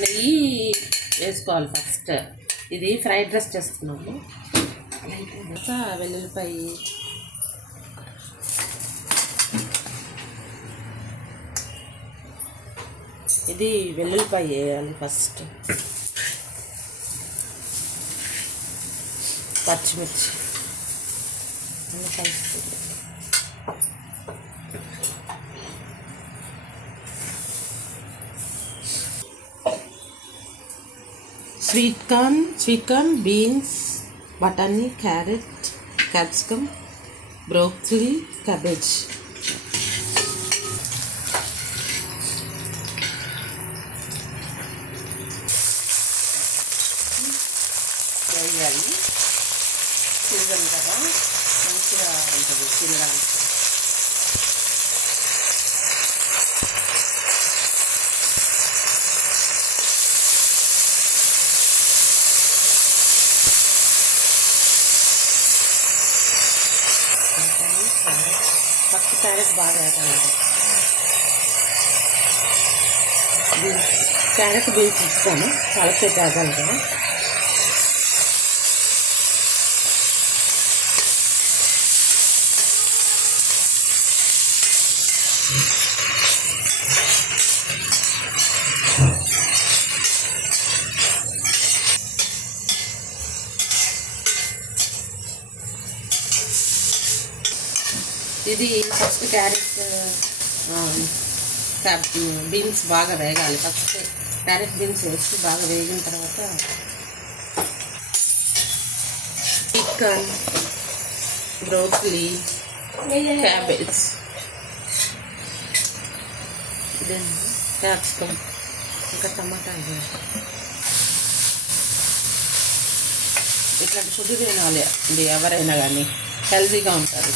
నెయ్యి వేసుకోవాలి ఫస్ట్. ఇది ఫ్రైడ్ రైస్ చేస్తున్నాము. వెల్లుల్లిపాయ, ఇది వెల్లుల్లిపాయ వేయాలి ఫస్ట్, పచ్చిమిర్చి అన్నీ కలుపుతుంది. స్వీట్ కార్న్, బీన్స్, బటానీ, క్యారెట్, క్యాప్సికమ్, బ్రోకలీ, క్యాబేజ్. వేయాలి. సీజన్ కదా మంచిగా ఉంటుంది తినడానికి. ఫస్ట్ క్యారెట్ బాగా వేయాలి. క్యారెట్ బీన్స్ ఇస్తాను, చాలా సేపు వేయాలి కదా. ఇది ఫస్ట్ క్యారెట్ బీన్స్ బాగా వేగాలి. ఫస్ట్ క్యారెట్ బీన్స్ వేసి బాగా వేగిన తర్వాత chicken, broccoli, cabbage, then capsicum, ఇంకా టమాటా. ఇట్లాంటి ఫుడ్ తినాలి అండి ఎవరైనా కానీ, హెల్తీగా ఉంటారు.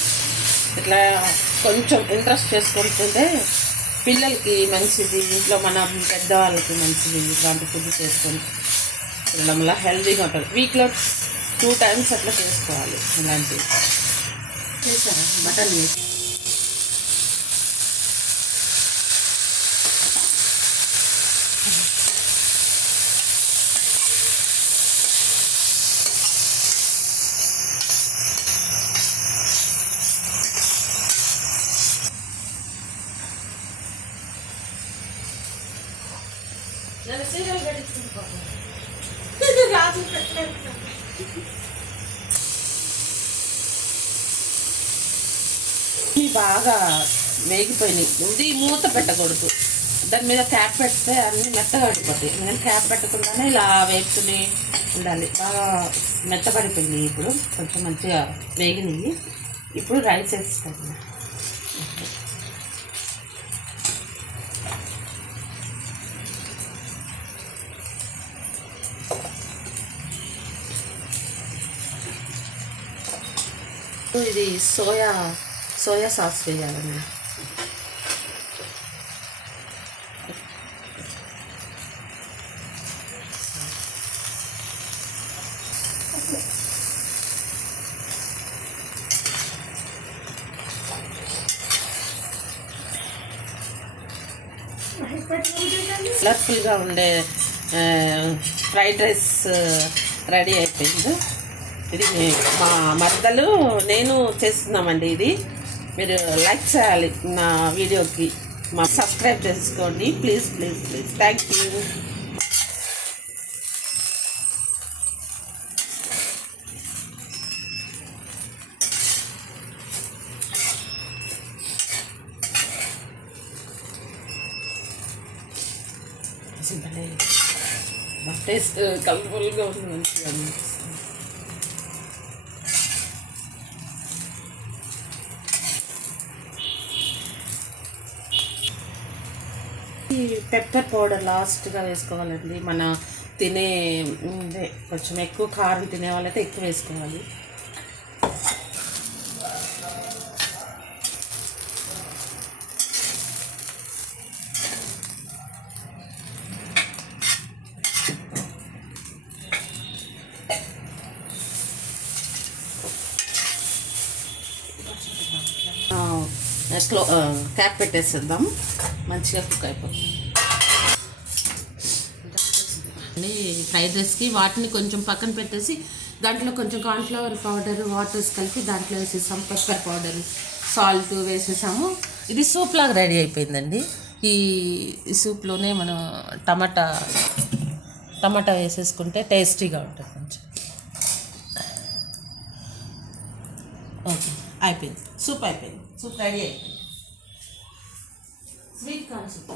ఇట్లా కొంచెం ఇంట్రెస్ట్ చేసుకుంటుంటే పిల్లలకి మంచిది, ఇంట్లో మన పెద్దవాళ్ళకి మంచిది. ఇట్లాంటి ఫుడ్ చేసుకొని తినడం వల్ల హెల్తీగా ఉంటుంది. వీక్లో 2 times అట్లా చేసుకోవాలి. ఇలాంటివి చేశారా? మటన్ వేసి బాగా వేగిపోయినాయి. ఇది మూత పెట్టకూడదు, దాని మీద క్యాప్ పెడితే అన్నీ మెత్తగా పడిపోతాయి. నేను క్యాప్ పెట్టకుండానే ఇలా వేపుతూనే ఉండాలి. బాగా మెత్తపడిపోయినాయి. ఇప్పుడు కొంచెం మంచిగా వేగినాయి. ఇప్పుడు రైస్ వేస్తాను. ఇది సోయా సాస్ వేయాలండి. కలర్ఫుల్గా ఉండే ఫ్రైడ్ రైస్ రెడీ అయిపోయింది. ఇది మా మరదలు నేను చేస్తున్నామండి. ఇది మీరు లైక్ చేయాలి నా వీడియోకి, మా సబ్స్క్రైబ్ చేసుకోండి please please please. Thank you. Taste కలర్ఫుల్గా ఉంది, మంచిగా అనిపిస్తుంది. పెప్పర్ పౌడర్ లాస్ట్గా వేసుకోవాలండి. మన తినే కొంచెం ఎక్కువ కారం తినే వాళ్ళైతే ఎక్కువ వేసుకోవాలి. క్యాప్ పెట్టేసేద్దాం, మంచిగా కుక్ అయిపోతుంది. ఫ్రైడ్ రైస్కి వాటిని కొంచెం పక్కన పెట్టేసి దాంట్లో కొంచెం కార్న్ఫ్లవర్ పౌడర్ వాటర్స్ కలిపి దాంట్లో వేసేసాం, పెప్పర్ పౌడర్, సాల్ట్ వేసేసాము. ఇది సూప్ లాగా రెడీ అయిపోయిందండి. ఈ సూప్లోనే మనం టమాటా వేసేసుకుంటే టేస్టీగా ఉంటుంది కొంచెం. ఓకే, అయిపోయింది. సూప్ అయిపోయింది. సూప్ రెడీ అయిపోయింది. Sweet corn soup.